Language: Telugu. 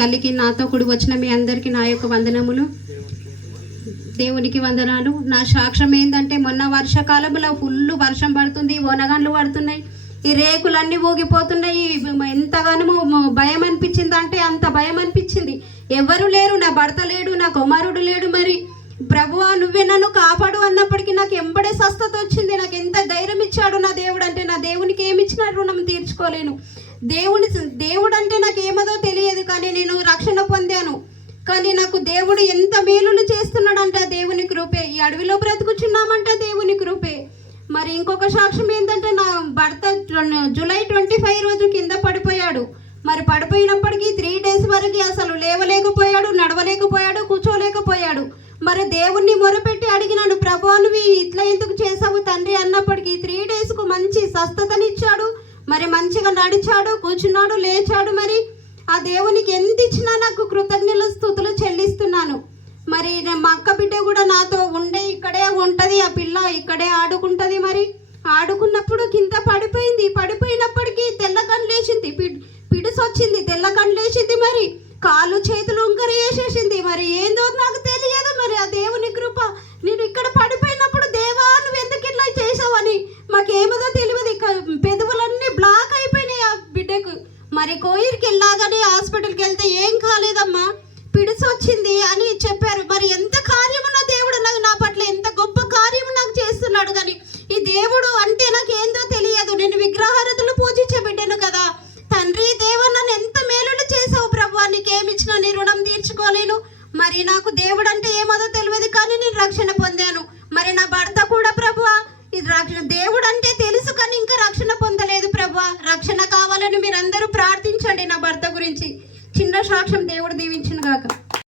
తల్లికి నాతో కూడి వచ్చిన మీ అందరికీ నా యొక్క వందనములు. దేవునికి వందనాలు. నా సాక్ష్యం ఏంటంటే మొన్న వర్షాకాలంలో ఫుల్ వర్షం పడుతుంది వనగండ్లు పడుతున్నాయి. ఈ రేకులన్నీ ఊగిపోతున్నాయి. ఎంతగానో భయం అనిపించింది అంటే అంత భయం అనిపించింది ఎవరు లేరు నా భర్త లేడు నా కుమారుడు లేడు మరి. ప్రభువా నువ్వే నన్ను కాపాడు అన్నప్పటికీ నాకు ఎంబడే స్వస్థత వచ్చింది. నాకు ఎంత ధైర్యం ఇచ్చాడు నా దేవుడు అంటే నా దేవునికి ఏమి ఇచ్చిన రుణం తీర్చుకోలేను. దేవుడి దేవుడు అంటే నాకు ఏమదో తెలియదు కానీ నేను రక్షణ పొందాను. కానీ నాకు దేవుడు ఎంత మేలులు చేస్తున్నాడంట దేవుని కృపే. ఈ అడవిలో బ్రతుకుచున్నామంట దేవుని కృపే. మరి ఇంకొక సాక్ష్యం ఏంటంటే నా భర్త జూలై ట్వంటీ ఫైవ్ రోజు కింద పడిపోయాడు. మరి పడిపోయినప్పటికీ త్రీ డేస్ వరకు అసలు లేవలేకపోయాడు నడవలేకపోయాడు కూర్చోలేకపోయాడు. మరి దేవుణ్ణి మొరపెట్టి అడిగినాను ప్రభు నువ్వు ఇట్లా ఎందుకు చేసావు తండ్రి? అన్నప్పటికీ త్రీ డేస్కు మంచి స్వస్థతనిచ్చాడు. మరి మంచిగా నడిచాడు కూర్చున్నాడు లేచాడు మరి. ఆ దేవునికి ఎంత ఇచ్చినా నాకు కృతజ్ఞతలు స్థుతులు చెల్లిస్తున్నాను. మరి మా అక్క బిడ్డ కూడా నాతో ఉండే ఇక్కడే ఉంటుంది ఆ పిల్ల ఇక్కడే ఆడుకుంటుంది మరి. ఆడుకున్నప్పుడు కింద పడిపోయింది పడిపోయినప్పటికీ తెల్ల లేచింది పిడ్- పిడుసు వచ్చింది తెల్ల లేచింది మరి. కాళ్ళు చేతులు ఉంకరి వేసేసింది మరి. ఏందో నాకు తెలియదు మరి ఆ దేవుని కృప నేను ఇక్కడ పడిపోయినప్పుడు దేవా నువ్వు ఎందుకు ఇట్లా చేసావని మాకేమదో తెలియదు ఇక పెదవులన్నీ బ్లాక్ అయిపోయినాయి ఆ బిడ్డకు మరి కోయిర్కి వెళ్ళాగానే హాస్పిటల్కి వెళ్తే ఏం కాలేదమ్మా? పిడిసి వచ్చింది అని చెప్పారు. మరి ఎంత కార్యమున్న దేవుడు నాకు నా పట్ల ఎంత గొప్ప కార్యము నాకు చేస్తున్నాడు కానీ ఈ దేవుడు అంటే నాకు ఏందో తెలియదు. నేను విగ్రహారతులు పూజించే బిడ్డను కదా. తండ్రి దేవ నన్ను ఎంత మేలులు చేసావు ప్రభు నీకేమిచ్చినా నీ రుణం తీర్చుకోలేను. మరి నాకు దేవుడు అంటే ఏమదో తెలియదు కానీ నేను రక్షణ పొందాను. ఆలోచించండి నా భర్త గురించి. చిన్న సాక్ష్యం దేవుడు దీవించిన